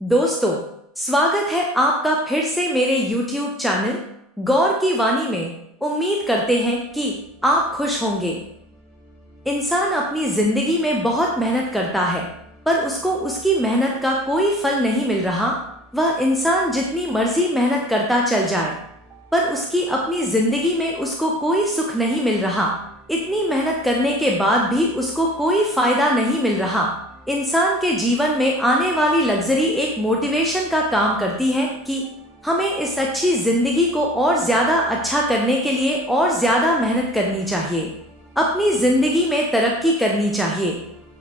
दोस्तों, स्वागत है आपका फिर से मेरे YouTube चैनल गौर की वाणी में। उम्मीद करते हैं कि आप खुश होंगे। इंसान अपनी जिंदगी में बहुत मेहनत करता है, पर उसको उसकी मेहनत का कोई फल नहीं मिल रहा। वह इंसान जितनी मर्जी मेहनत करता चल जाए, पर उसकी अपनी जिंदगी में उसको कोई सुख नहीं मिल रहा। इतनी मेहनत करने के बाद भी उसको कोई फायदा नहीं मिल रहा। इंसान के जीवन में आने वाली लग्जरी एक मोटिवेशन का काम करती है कि हमें इस अच्छी जिंदगी को और ज्यादा अच्छा करने के लिए और ज्यादा मेहनत करनी चाहिए, अपनी जिंदगी में तरक्की करनी चाहिए।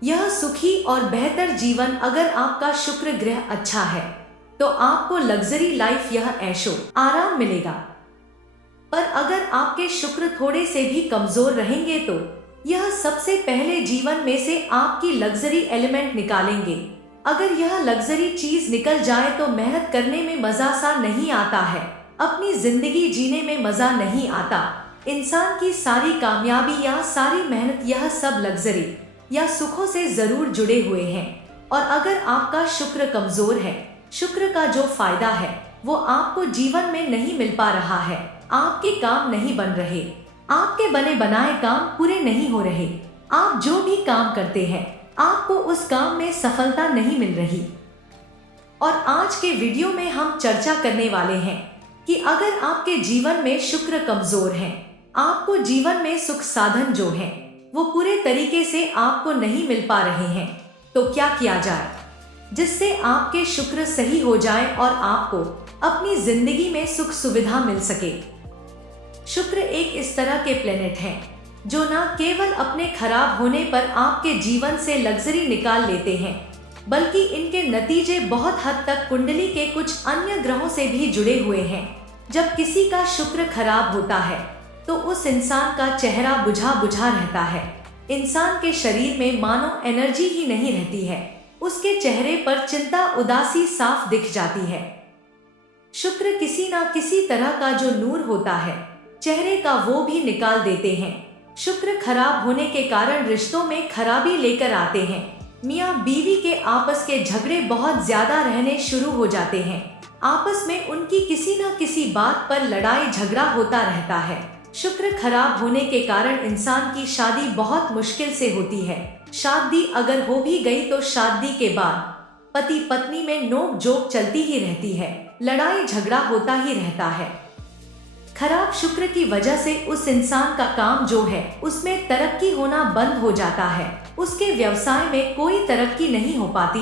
यह सुखी और बेहतर जीवन, अगर आपका शुक्र ग्रह अच्छा है तो आपको लग्जरी लाइफ, यह ऐशो आराम मिलेगा। पर अगर आपके शुक्र थोड़े से भी कमजोर रहेंगे तो यह सबसे पहले जीवन में से आपकी लग्जरी एलिमेंट निकालेंगे। अगर यह लग्जरी चीज निकल जाए तो मेहनत करने में मजा सा नहीं आता है, अपनी जिंदगी जीने में मजा नहीं आता। इंसान की सारी कामयाबी या सारी मेहनत, यह सब लग्जरी या सुखों से जरूर जुड़े हुए हैं। और अगर आपका शुक्र कमजोर है, शुक्र का जो फायदा है वो आपको जीवन में नहीं मिल पा रहा है, आपके काम नहीं बन रहे, आपके बने बनाए काम पूरे नहीं हो रहे, आप जो भी काम करते हैं आपको उस काम में सफलता नहीं मिल रही। और आज के वीडियो में हम चर्चा करने वाले हैं कि अगर आपके जीवन में शुक्र कमजोर है, आपको जीवन में सुख साधन जो है वो पूरे तरीके से आपको नहीं मिल पा रहे हैं, तो क्या किया जाए जिससे आपके शुक्र सही हो जाए और आपको अपनी जिंदगी में सुख सुविधा मिल सके। शुक्र एक इस तरह के प्लेनेट हैं जो न केवल अपने खराब होने पर आपके जीवन से लग्जरी निकाल लेते हैं, बल्कि इनके नतीजे बहुत हद तक कुंडली के कुछ अन्य ग्रहों से भी जुड़े हुए हैं। जब किसी का शुक्र खराब होता है तो उस इंसान का चेहरा बुझा बुझा रहता है। इंसान के शरीर में मानो एनर्जी ही नहीं रहती है, उसके चेहरे पर चिंता, उदासी साफ दिख जाती है। शुक्र किसी ना किसी तरह का जो नूर होता है चेहरे का, वो भी निकाल देते हैं। शुक्र खराब होने के कारण रिश्तों में खराबी लेकर आते हैं। मियाँ बीवी के आपस के झगड़े बहुत ज्यादा रहने शुरू हो जाते हैं, आपस में उनकी किसी न किसी बात पर लड़ाई झगड़ा होता रहता है। शुक्र खराब होने के कारण इंसान की शादी बहुत मुश्किल से होती है। शादी अगर हो भी गई तो शादी के बाद पति पत्नी में नोक जोक चलती ही रहती है, लड़ाई झगड़ा होता ही रहता है। खराब शुक्र की वजह से उस इंसान का काम जो है उसमें तरक्की होना बंद हो जाता है, उसके व्यवसाय में कोई तरक्की नहीं हो पाती।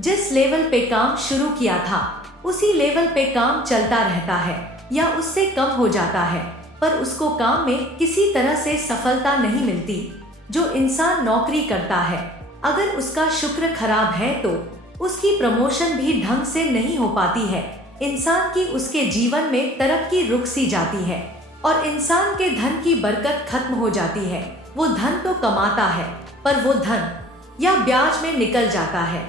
जिस लेवल पे काम शुरू किया था उसी लेवल पे काम चलता रहता है या उससे कम हो जाता है, पर उसको काम में किसी तरह से सफलता नहीं मिलती। जो इंसान नौकरी करता है, अगर उसका शुक्र खराब है तो उसकी प्रमोशन भी ढंग से नहीं हो पाती है। इंसान की उसके जीवन में तरक्की रुक सी जाती है और इंसान के धन की बरकत खत्म हो जाती है। वो धन तो कमाता है, पर वो धन या ब्याज में निकल जाता है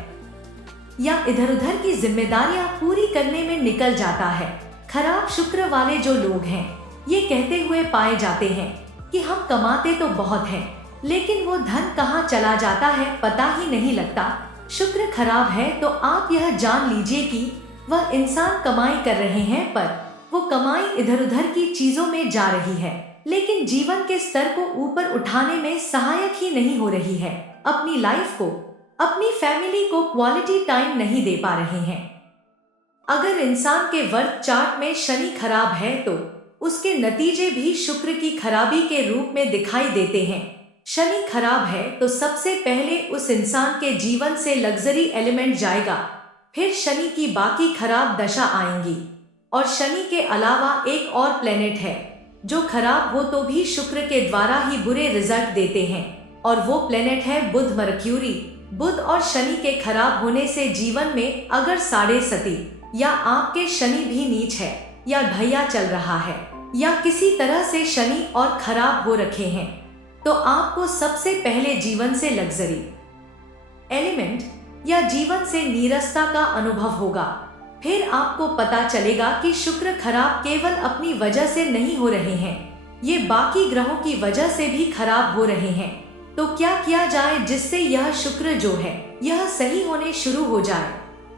या इधर उधर की जिम्मेदारियां पूरी करने में निकल जाता है। खराब शुक्र वाले जो लोग हैं ये कहते हुए पाए जाते हैं कि हम कमाते तो बहुत हैं, लेकिन वो धन कहाँ चला जाता है पता ही नहीं लगता। शुक्र खराब है तो आप यह जान लीजिए कि वह इंसान कमाई कर रहे हैं, पर वो कमाई इधर उधर की चीजों में जा रही है, लेकिन जीवन के स्तर को ऊपर उठाने में सहायक ही नहीं हो रही है। अपनी लाइफ को, अपनी फैमिली को क्वालिटी टाइम नहीं दे पा रहे हैं। अगर इंसान के वर्क चार्ट में शनि खराब है तो उसके नतीजे भी शुक्र की खराबी के रूप में दिखाई देते हैं। शनि खराब है तो सबसे पहले उस इंसान के जीवन से लग्जरी एलिमेंट जाएगा, फिर शनि की बाकी खराब दशा आएंगी। और शनि के अलावा एक और प्लेनेट है जो खराब हो तो भी शुक्र के द्वारा ही बुरे रिजल्ट देते हैं, और वो प्लेनेट है बुध, मर्क्यूरी। बुध और शनि के खराब होने से जीवन में अगर साढ़े सती या आपके शनि भी नीच है या ढैया चल रहा है या किसी तरह से शनि और खराब हो रखे हैं, तो आपको सबसे पहले जीवन से लग्जरी एलिमेंट या जीवन से नीरसता का अनुभव होगा। फिर आपको पता चलेगा कि शुक्र खराब केवल अपनी वजह से नहीं हो रहे हैं, ये बाकी ग्रहों की वजह से भी खराब हो रहे हैं। तो क्या किया जाए जिससे यह शुक्र जो है यह सही होने शुरू हो जाए।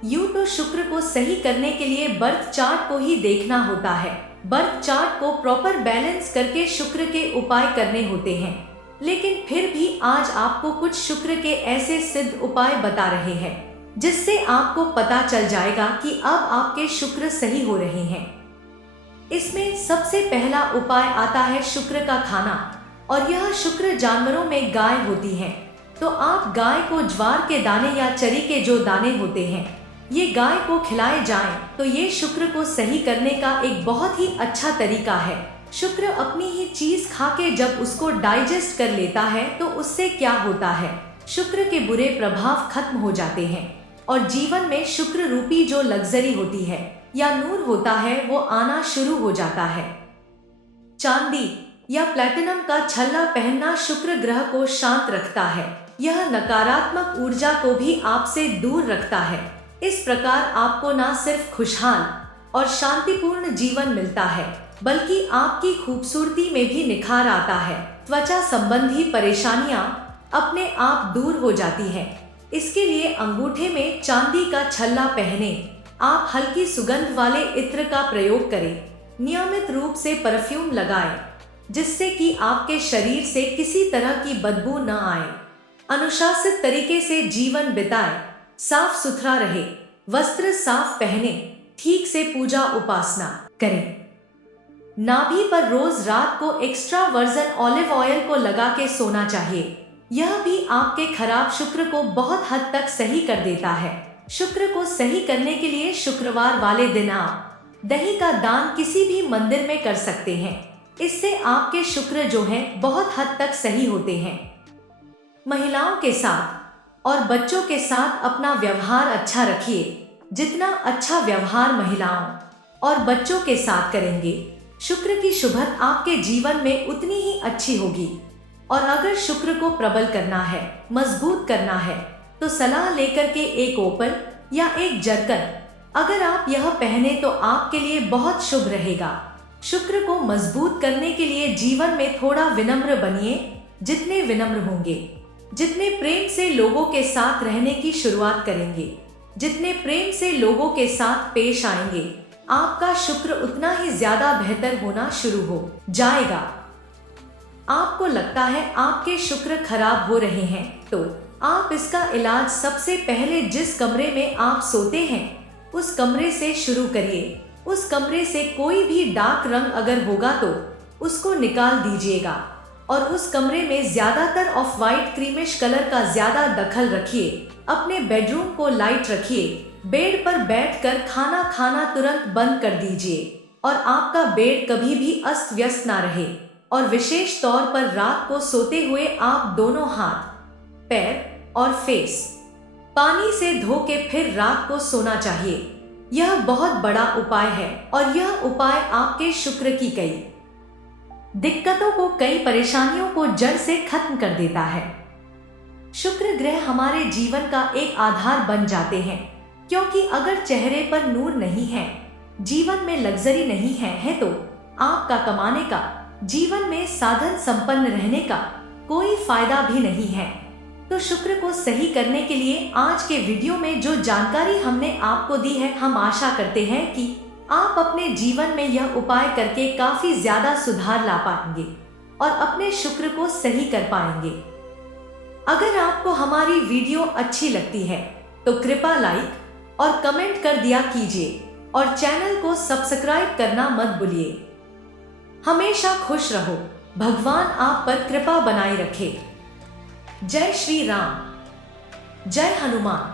यूं तो शुक्र को सही करने के लिए बर्थ चार्ट को ही देखना होता है। बर्थ चार्ट को प्रॉपर बैलेंस करके शुक्र के उपाय करने होते हैं, लेकिन फिर भी आज आपको कुछ शुक्र के ऐसे सिद्ध उपाय बता रहे हैं जिससे आपको पता चल जाएगा कि अब आपके शुक्र सही हो रहे हैं। इसमें सबसे पहला उपाय आता है शुक्र का खाना, और यह शुक्र जानवरों में गाय होती है। तो आप गाय को ज्वार के दाने या चरी के जो दाने होते हैं, ये गाय को खिलाए जाएं, तो ये शुक्र को सही करने का एक बहुत ही अच्छा तरीका है। शुक्र अपनी ही चीज खा के जब उसको डाइजेस्ट कर लेता है तो उससे क्या होता है, शुक्र के बुरे प्रभाव खत्म हो जाते हैं और जीवन में शुक्र रूपी जो लग्जरी होती है या नूर होता है वो आना शुरू हो जाता है। चांदी या प्लैटिनम का छल्ला पहनना शुक्र ग्रह को शांत रखता है। यह नकारात्मक ऊर्जा को भी आपसे दूर रखता है। इस प्रकार आपको न सिर्फ खुशहाल और शांतिपूर्ण जीवन मिलता है, बल्कि आपकी खूबसूरती में भी निखार आता है। त्वचा संबंधी परेशानियां अपने आप दूर हो जाती हैं। इसके लिए अंगूठे में चांदी का छल्ला पहने। आप हल्की सुगंध वाले इत्र का प्रयोग करें। नियमित रूप से परफ्यूम लगाएं, जिससे कि आपके शरीर से किसी तरह की बदबू न आए। अनुशासित तरीके से जीवन बिताएं, साफ सुथरा रहे, वस्त्र साफ पहने, ठीक से पूजा उपासना करें। नाभि पर रोज रात को एक्स्ट्रा वर्जिन ऑलिव ऑयल को लगा के सोना चाहिए। यह भी आपके खराब शुक्र को बहुत हद तक सही कर देता है। शुक्र को सही करने के लिए शुक्रवार वाले दिन आप दही का दान किसी भी मंदिर में कर सकते हैं। इससे आपके शुक्र जो हैं बहुत हद तक सही होते हैं। महिलाओं के साथ और बच्चों के साथ अपना व्यवहार अच्छा रखिए। जितना अच्छा व्यवहार महिलाओं और बच्चों के साथ करेंगे, शुक्र की शुभत आपके जीवन में उतनी ही अच्छी होगी। और अगर शुक्र को प्रबल करना है, मजबूत करना है, तो सलाह लेकर के एक ओपल या एक जरकन अगर आप यह पहने तो आपके लिए बहुत शुभ रहेगा। शुक्र को मजबूत करने के लिए जीवन में थोड़ा विनम्र बनिए। जितने विनम्र होंगे, जितने प्रेम से लोगों के साथ रहने की शुरुआत करेंगे, जितने प्रेम से लोगों के साथ पेश आएंगे, आपका शुक्र उतना ही ज्यादा बेहतर होना शुरू हो जाएगा। आपको लगता है आपके शुक्र खराब हो रहे हैं, तो आप इसका इलाज सबसे पहले जिस कमरे में आप सोते हैं उस कमरे से शुरू करिए। उस कमरे से कोई भी डार्क रंग अगर होगा तो उसको निकाल दीजिएगा और उस कमरे में ज्यादातर ऑफ वाइट क्रीमिश कलर का ज्यादा दखल रखिए। अपने बेडरूम को लाइट रखिए। बेड पर बैठकर खाना खाना तुरंत बंद कर दीजिए और आपका बेड कभी भी अस्त व्यस्त ना रहे। और विशेष तौर पर रात को सोते हुए आप दोनों हाथ, पैर और फेस पानी से धो के फिर रात को सोना चाहिए। यह बहुत बड़ा उपाय है और यह उपाय आपके शुक्र की कई दिक्कतों को, कई परेशानियों को जड़ से खत्म कर देता है। शुक्र ग्रह हमारे जीवन का एक आधार बन जाते हैं, क्योंकि अगर चेहरे पर नूर नहीं है, जीवन में लग्जरी नहीं है तो आपका कमाने का, जीवन में साधन संपन्न रहने का कोई फायदा भी नहीं है। तो शुक्र को सही करने के लिए आज के वीडियो में जो जानकारी हमने आपको दी है, हम आशा करते हैं कि आप अपने जीवन में यह उपाय करके काफी ज्यादा सुधार ला पाएंगे और अपने शुक्र को सही कर पाएंगे। अगर आपको हमारी वीडियो अच्छी लगती है तो कृपया लाइक और कमेंट कर दिया कीजिए और चैनल को सब्सक्राइब करना मत भूलिए। हमेशा खुश रहो, भगवान आप पर कृपा बनाए रखे। जय श्री राम, जय हनुमान।